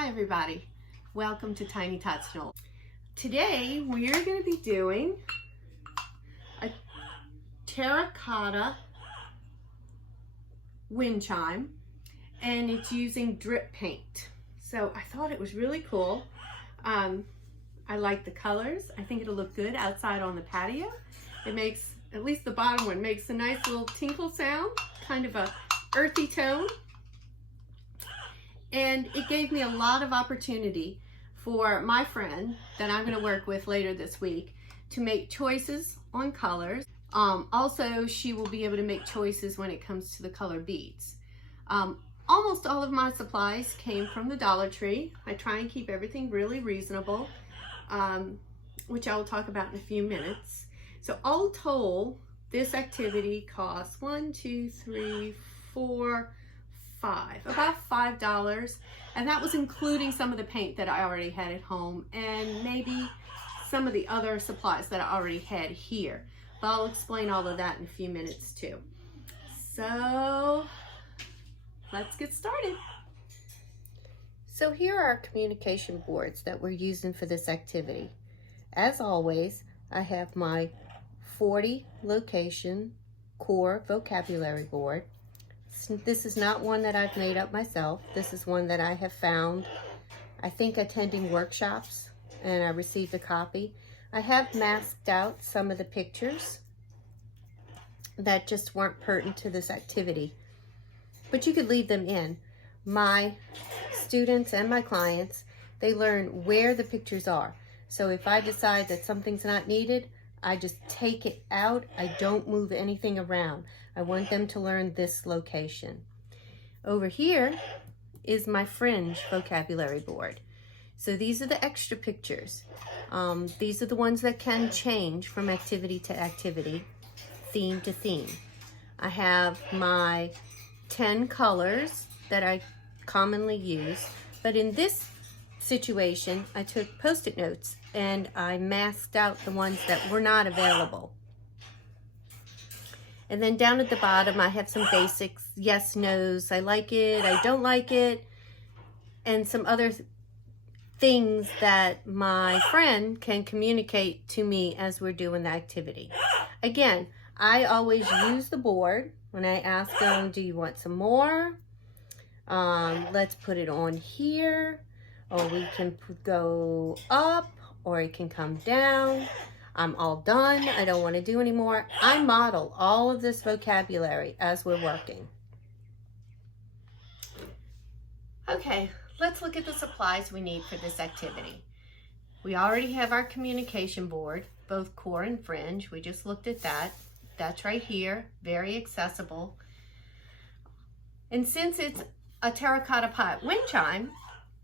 Hi everybody, welcome to Tiny Tots Knoll. Today we are going to be doing a terracotta wind chime, and it's using drip paint. So I thought it was really cool. I like the colors. I think it'll look good outside on the patio. It makes, at least the bottom one, makes a nice little tinkle sound, kind of a earthy tone. And it gave me a lot of opportunity for my friend that I'm going to work with later this week to make choices on colors. Also, she will be able to make choices when it comes to the color beads. Almost all of my supplies came from the Dollar Tree. I try and keep everything really reasonable, which I will talk about in a few minutes. So all told, this activity costs about $5, and that was including some of the paint that I already had at home and maybe some of the other supplies that I already had here, but I'll explain all of that in a few minutes too. So let's get started. So here are our communication boards that we're using for this activity. As always, I have my 40 location core vocabulary board. This is not one that I've made up myself. This is one that I have found, I think, attending workshops, and I received a copy. I have masked out some of the pictures that just weren't pertinent to this activity, but you could leave them in. My students and my clients, they learn where the pictures are. So if I decide that something's not needed, I just take it out. I don't move anything around. I want them to learn this location. Over here is my fringe vocabulary board. So these are the extra pictures. These are the ones that can change from activity to activity, theme to theme. I have my 10 colors that I commonly use, but in this situation, I took Post-it notes and I masked out the ones that were not available. And then down at the bottom, I have some basics, yes, no's, I like it, I don't like it, and some other things that my friend can communicate to me as we're doing the activity. Again, I always use the board when I ask them, do you want some more? Let's put it on here, or we can go up, or it can come down. I'm all done. I don't want to do anymore. I model all of this vocabulary as we're working. Okay, let's look at the supplies we need for this activity. We already have our communication board, both core and fringe. We just looked at that. That's right here, very accessible. And since it's a terracotta pot wind chime,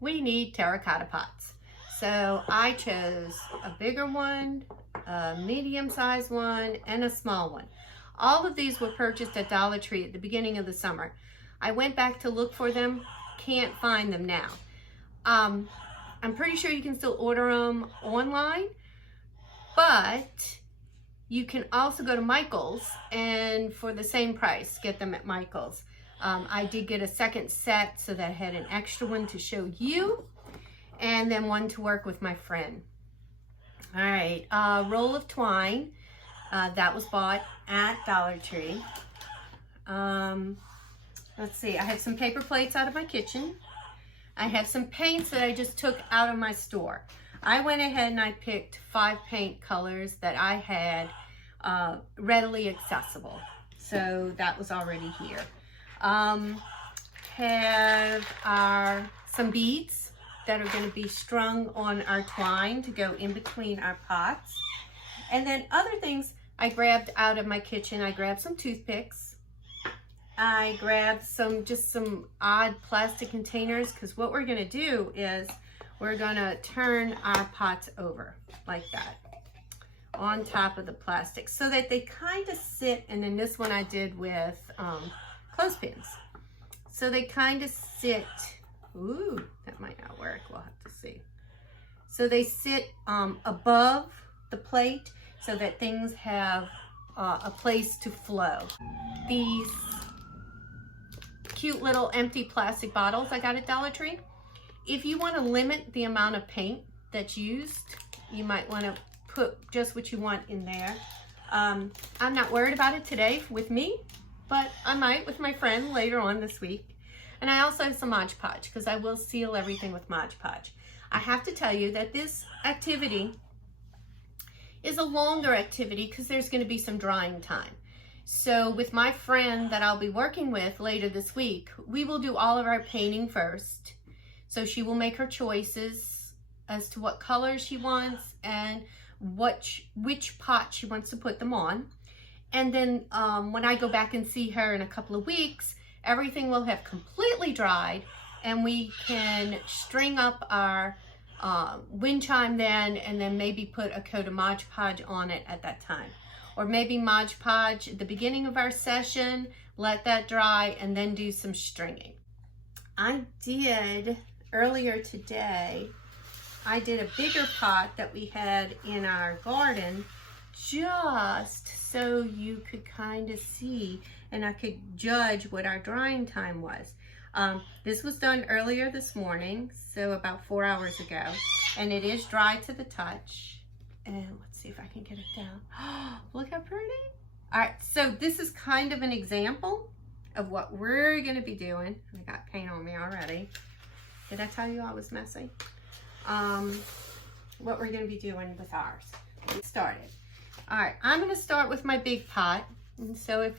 we need terracotta pots. So I chose a bigger one, a medium-sized one, and a small one. All of these were purchased at Dollar Tree at the beginning of the summer. I went back to look for them, can't find them now. I'm pretty sure you can still order them online, but you can also go to Michael's and for the same price, get them at Michael's. I did get a second set so that I had an extra one to show you, and then one to work with my friend. All right, roll of twine, that was bought at Dollar Tree. Let's see, I have some paper plates out of my kitchen. I have some paints that I just took out of my store. I went ahead and I picked 5 paint colors that I had readily accessible. So that was already here. Have some beads that are going to be strung on our twine to go in between our pots. And then other things I grabbed out of my kitchen. I grabbed some toothpicks. I grabbed just some odd plastic containers, because what we're going to do is we're going to turn our pots over like that on top of the plastic so that they kind of sit. And then this one I did with clothespins. So they kind of sit. Ooh, that might not work. We'll have to see. So they sit above the plate so that things have a place to flow. These cute little empty plastic bottles I got at Dollar Tree. If you want to limit the amount of paint that's used, you might want to put just what you want in there. I'm not worried about it today with me, but I might with my friend later on this week. And I also have some Mod Podge because I will seal everything with Mod Podge. I have to tell you that this activity is a longer activity because there's going to be some drying time. So with my friend that I'll be working with later this week, we will do all of our painting first. So she will make her choices as to what colors she wants and which pot she wants to put them on. And then when I go back and see her in a couple of weeks, everything will have completely dried and we can string up our wind chime then, and then maybe put a coat of Mod Podge on it at that time. Or maybe Mod Podge at the beginning of our session, let that dry, and then do some stringing. I did earlier today, I did a bigger pot that we had in our garden just so you could kind of see and I could judge what our drying time was. This was done earlier this morning, so about 4 hours ago, and it is dry to the touch. And let's see if I can get it down. Look how pretty. All right, so this is kind of an example of what we're gonna be doing. I got paint on me already. Did I tell you I was messy? What we're gonna be doing with ours. Get started. All right, I'm gonna start with my big pot. And so if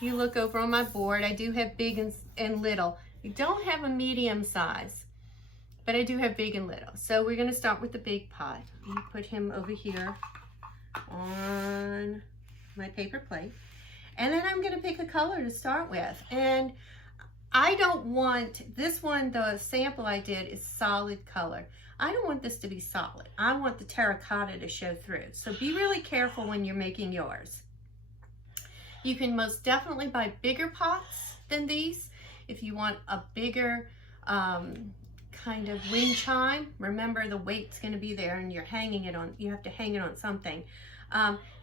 you look over on my board, I do have big and little. I don't have a medium size, but I do have big and little. So we're gonna start with the big pot. I'm gonna put him over here on my paper plate. And then I'm gonna pick a color to start with. And I don't want, this one, the sample I did is solid color. I don't want this to be solid. I want the terracotta to show through. So be really careful when you're making yours. You can most definitely buy bigger pots than these. If you want a bigger kind of wind chime, remember the weight's gonna be there and you're hanging it on, you have to hang it on something.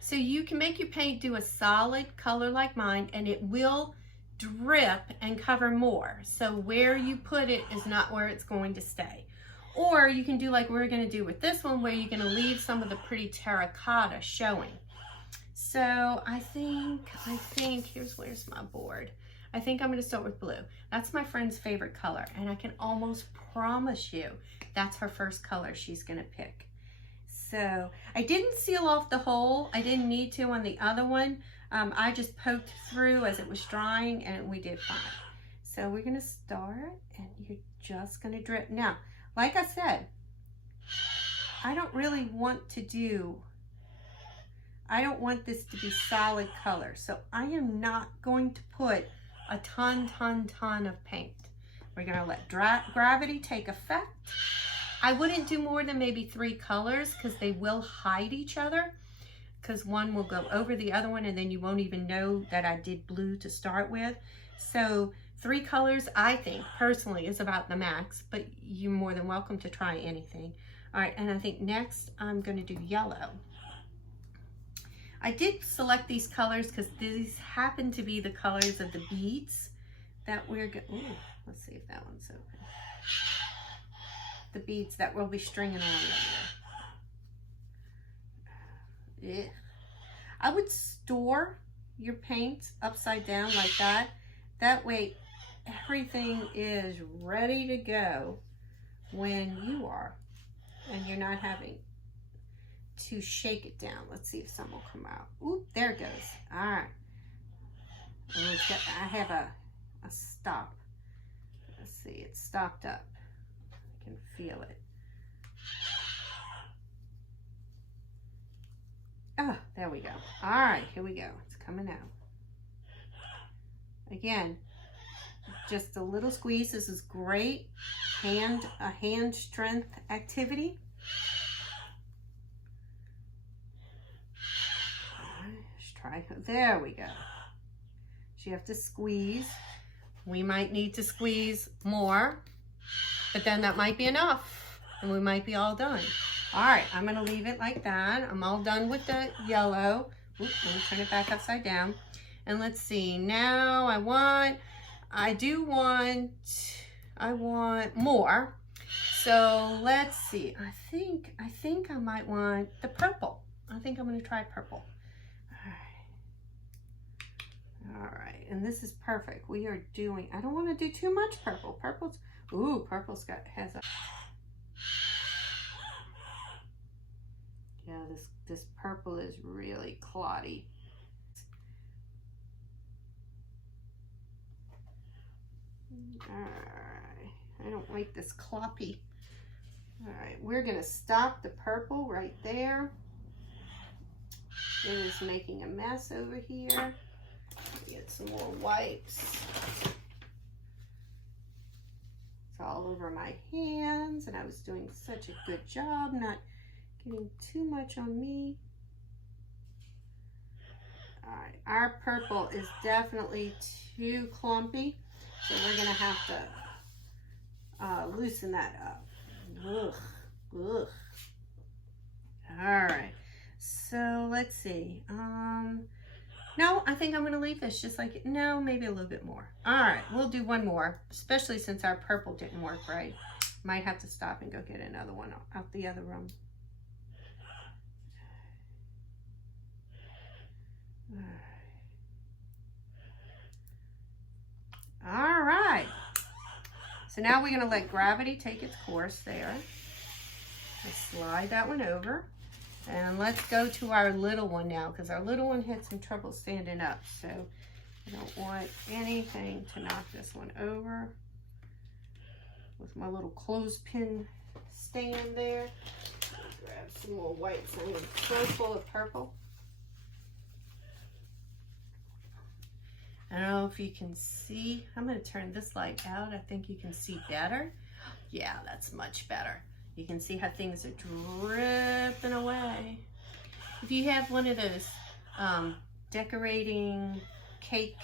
So you can make your paint do a solid color like mine and it will drip and cover more. So where you put it is not where it's going to stay. Or you can do like we're gonna do with this one where you're gonna leave some of the pretty terracotta showing. So I think, where's my board? I think I'm gonna start with blue. That's my friend's favorite color, and I can almost promise you that's her first color she's gonna pick. So I didn't seal off the hole. I didn't need to on the other one. I just poked through as it was drying and we did fine. So we're gonna start and you're just gonna drip. Now, like I said, I don't really want this to be solid color. So I am not going to put a ton of paint. We're gonna let gravity take effect. I wouldn't do more than maybe 3 colors because they will hide each other, because one will go over the other one and then you won't even know that I did blue to start with. So 3 colors, I think, personally, is about the max, but you're more than welcome to try anything. All right, and I think next I'm gonna do yellow. I did select these colors because these happen to be the colors of the beads that we're going to, let's see if that one's open. The beads that we'll be stringing on later. Yeah. I would store your paint upside down like that. That way everything is ready to go when you are, and you're not having to shake it down. Let's see if some will come out. Oop, there it goes. All right. I have a stop. Let's see, it's stopped up. I can feel it. Oh, there we go. All right, here we go. It's coming out. Again, just a little squeeze. This is great. A hand strength activity. There we go. So you have to squeeze. We might need to squeeze more, but then that might be enough and we might be all done. All right, I'm gonna leave it like that. I'm all done with the yellow. Oops, let me turn it back upside down. And let's see, now I want more. So let's see. I think I might want the purple. I think I'm going to try purple. All right, and this is perfect. We are doing, I don't want to do too much purple. Purple's, ooh, purple's has a, yeah, this purple is really cloddy. All right, I don't like this cloppy. All right, we're gonna stop the purple right there. It is making a mess over here. Get some more wipes. It's all over my hands, and I was doing such a good job not getting too much on me. All right, our purple is definitely too clumpy, so we're gonna have to loosen that up. Ugh, ugh. All right, so let's see. No, I think I'm gonna leave this just like it. No, maybe a little bit more. All right, we'll do one more, especially since our purple didn't work right. Might have to stop and go get another one out the other room. All right. So now we're gonna let gravity take its course there. Just slide that one over. And let's go to our little one now, because our little one had some trouble standing up. So I don't want anything to knock this one over. With my little clothespin stand there. Grab some more whites. I'm so full of purple. I don't know if you can see. I'm going to turn this light out. I think you can see better. Yeah, that's much better. You can see how things are dripping away. If you have one of those decorating cake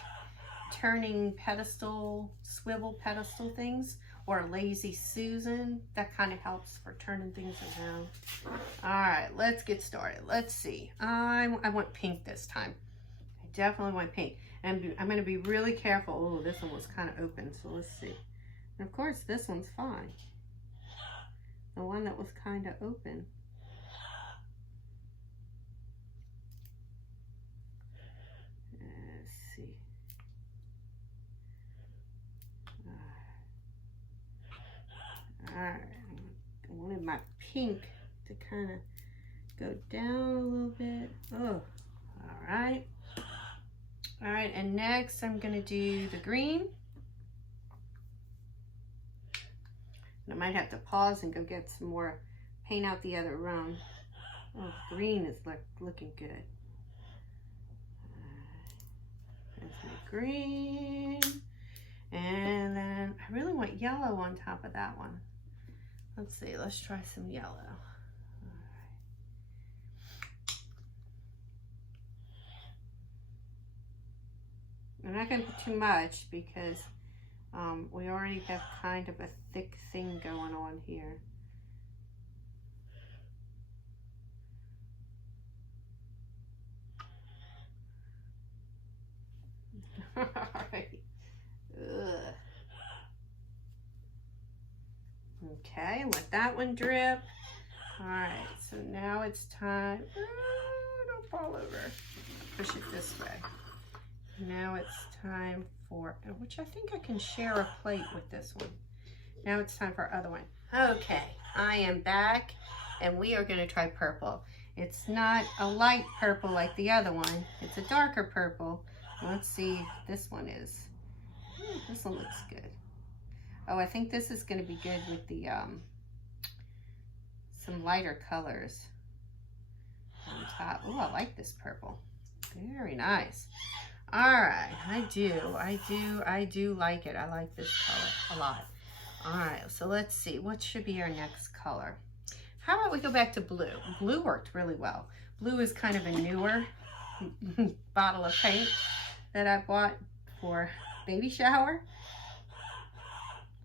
turning pedestal, swivel pedestal things, or a lazy Susan, that kind of helps for turning things around. All right, let's get started. Let's see. I want pink this time. I definitely want pink. And I'm going to be really careful. Oh, this one was kind of open, so let's see. And of course, this one's fine. The one that was kind of open. Let's see. All right. I wanted my pink to kind of go down a little bit. Oh, all right. All right, and next I'm going to do the green. I might have to pause and go get some more paint out the other room. Oh, green is looking good. There's my green. And then I really want yellow on top of that one. Let's see, let's try some yellow. All right. I'm not going to put too much because we already have kind of a thick thing going on here. All right. Ugh. Okay, let that one drip. All right, so now it's time. Oh, don't fall over. Push it this way. Now it's time for, which I think I can share a plate with this one. Now it's time for our other one. Okay, I am back and we are going to try purple. It's not a light purple like the other one. It's a darker purple. Let's see if this one is. This one looks good. Oh, I think this is going to be good with the some lighter colors on top. Oh, I like this purple. Very nice. All right, I do like it. I like this color a lot. All right, so let's see. What should be our next color? How about we go back to blue? Blue worked really well. Blue is kind of a newer bottle of paint that I bought for baby shower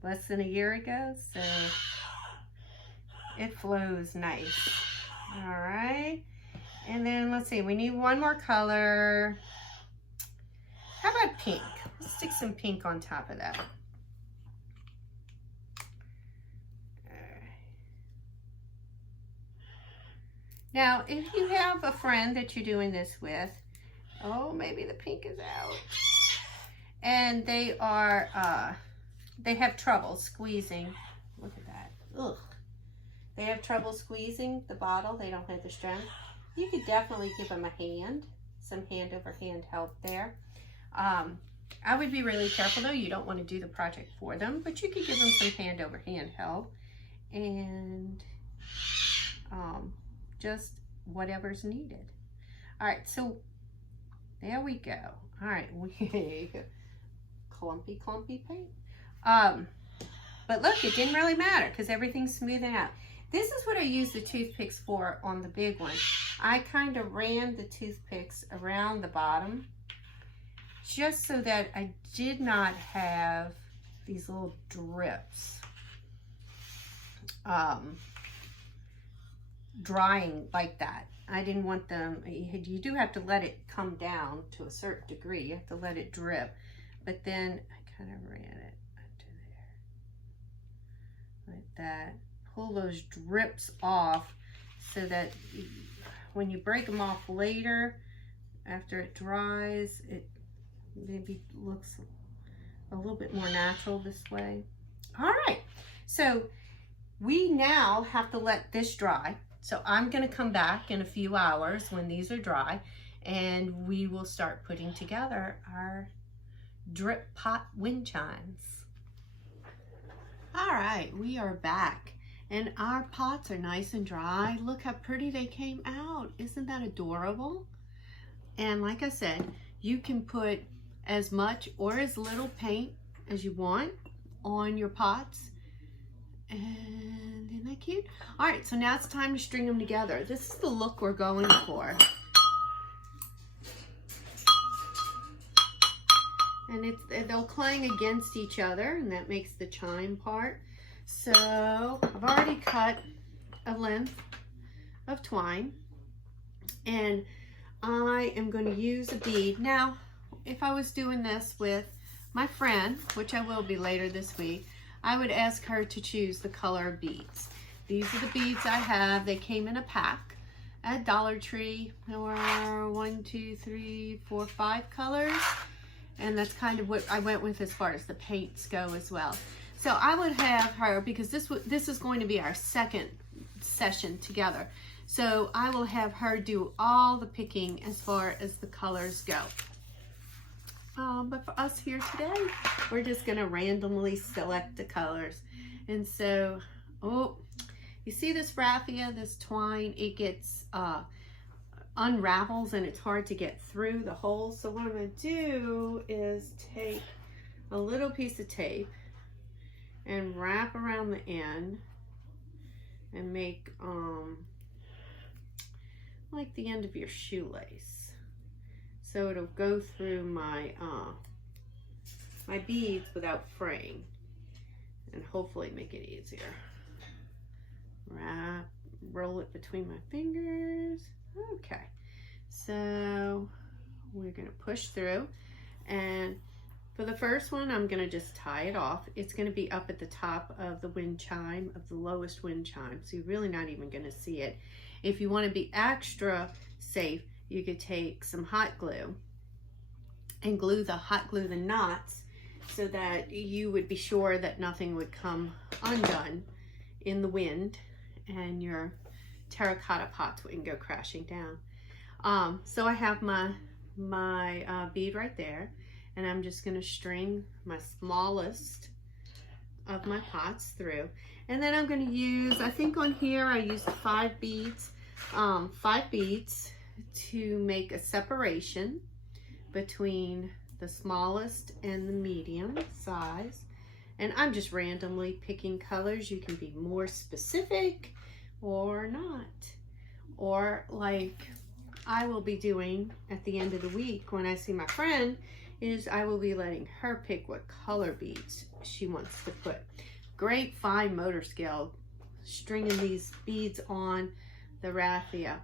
less than a year ago, so it flows nice. All right, and then let's see, we need one more color. How about pink? Let's stick some pink on top of that. Now, if you have a friend that you're doing this with, oh, maybe the pink is out, and they are, they have trouble squeezing, look at that, ugh. They have trouble squeezing the bottle, they don't have the strength, you could definitely give them a hand, some hand over hand help there. I would be really careful though, you don't want to do the project for them, but you could give them some hand over hand help, and just whatever's needed. All right, so there we go. All right, we clumpy paint. But look, it didn't really matter because everything's smoothing out. This is what I use the toothpicks for on the big one. I kind of ran the toothpicks around the bottom just so that I did not have these little drips drying like that. I didn't want them, you do have to let it come down to a certain degree. You have to let it drip. But then I kind of ran it to there, like that. Pull those drips off so that when you break them off later, after it dries, it maybe looks a little bit more natural this way. All right, so we now have to let this dry. So I'm gonna come back in a few hours when these are dry, and we will start putting together our drip pot wind chimes. All right, we are back, and our pots are nice and dry. Look how pretty they came out. Isn't that adorable? And like I said, you can put as much or as little paint as you want on your pots. And isn't that cute? All right, so now it's time to string them together. This is the look we're going for. And they'll clang against each other, and that makes the chime part. So I've already cut a length of twine, and I am going to use a bead. Now, if I was doing this with my friend, which I will be later this week, I would ask her to choose the color of beads. These are the beads I have. They came in a pack at Dollar Tree. There were 1, 2, 3, 4, 5 colors. And that's kind of what I went with as far as the paints go as well. So I would have her, because this is going to be our second session together. So I will have her do all the picking as far as the colors go. But for us here today, we're just gonna randomly select the colors. And so, oh, you see this raffia, this twine, it gets, unravels and it's hard to get through the holes. So what I'm going to do is take a little piece of tape and wrap around the end and make like the end of your shoelace. So it'll go through my my beads without fraying, and hopefully make it easier. Roll it between my fingers. Okay, so we're gonna push through, and for the first one, I'm gonna just tie it off. It's gonna be up at the top of the wind chime, of the lowest wind chime, so you're really not even gonna see it. If you wanna be extra safe, you could take some hot glue and glue the knots so that you would be sure that nothing would come undone in the wind and your terracotta pots wouldn't go crashing down. So I have my bead right there, and I'm just going to string my smallest of my pots through, and then I'm going to use, I think on here I used 5 beads, 5 beads to make a separation between the smallest and the medium size. And I'm just randomly picking colors. You can be more specific or not. Or like I will be doing at the end of the week when I see my friend, is I will be letting her pick what color beads she wants to put. Great fine motor skill stringing these beads on the raffia.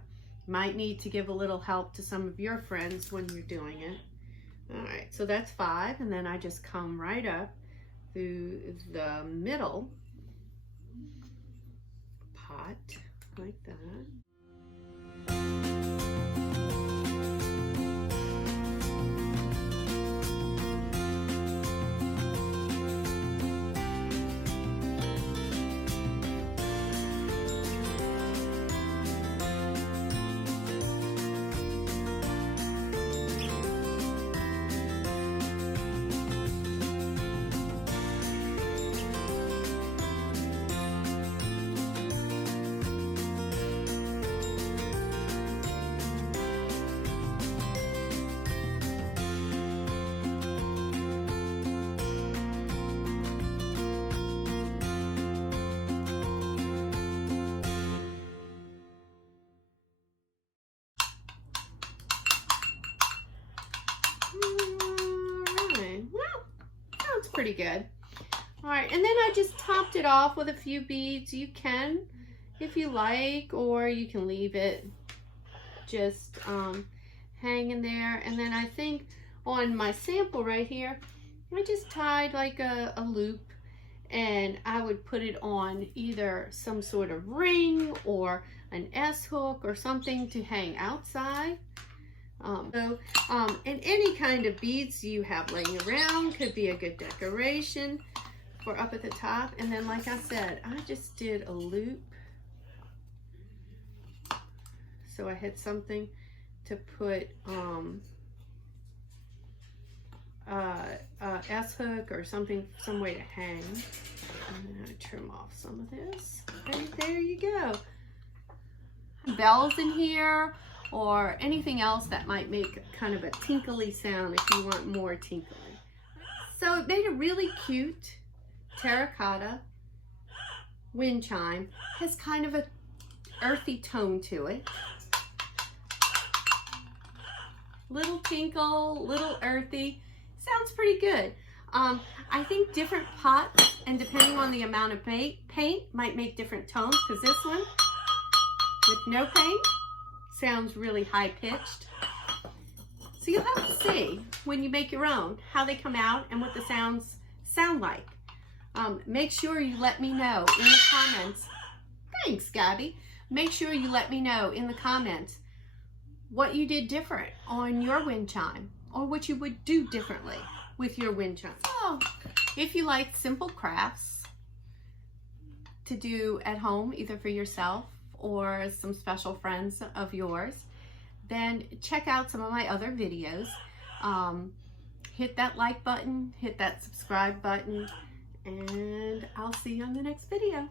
Might need to give a little help to some of your friends when you're doing it. All right, so that's 5, and then I just come right up through the middle pot like that. pretty good. All right, and then I just topped it off with a few beads. You can, if you like, or you can leave it just hanging there. And then I think on my sample right here, I just tied like a loop, and I would put it on either some sort of ring or an S hook or something to hang outside. And any kind of beads you have laying around could be a good decoration for up at the top. And then, like I said, I just did a loop, so I had something to put S hook or something, some way to hang. I'm gonna trim off some of this. Okay, there you go. Bells in here, or anything else that might make kind of a tinkly sound if you want more tinkly. So it made a really cute terracotta wind chime. Has kind of a earthy tone to it. Little tinkle, little earthy. Sounds pretty good. I think different pots, and depending on the amount of paint, might make different tones, because this one with no paint sounds really high pitched. So you'll have to see when you make your own how they come out and what the sounds sound like. Make sure you let me know in the comments. Thanks, Gabby. Make sure you let me know in the comments what you did different on your wind chime, or what you would do differently with your wind chime. So if you like simple crafts to do at home, either for yourself or some special friends of yours, then check out some of my other videos. Hit that like button, hit that subscribe button, and I'll see you on the next video.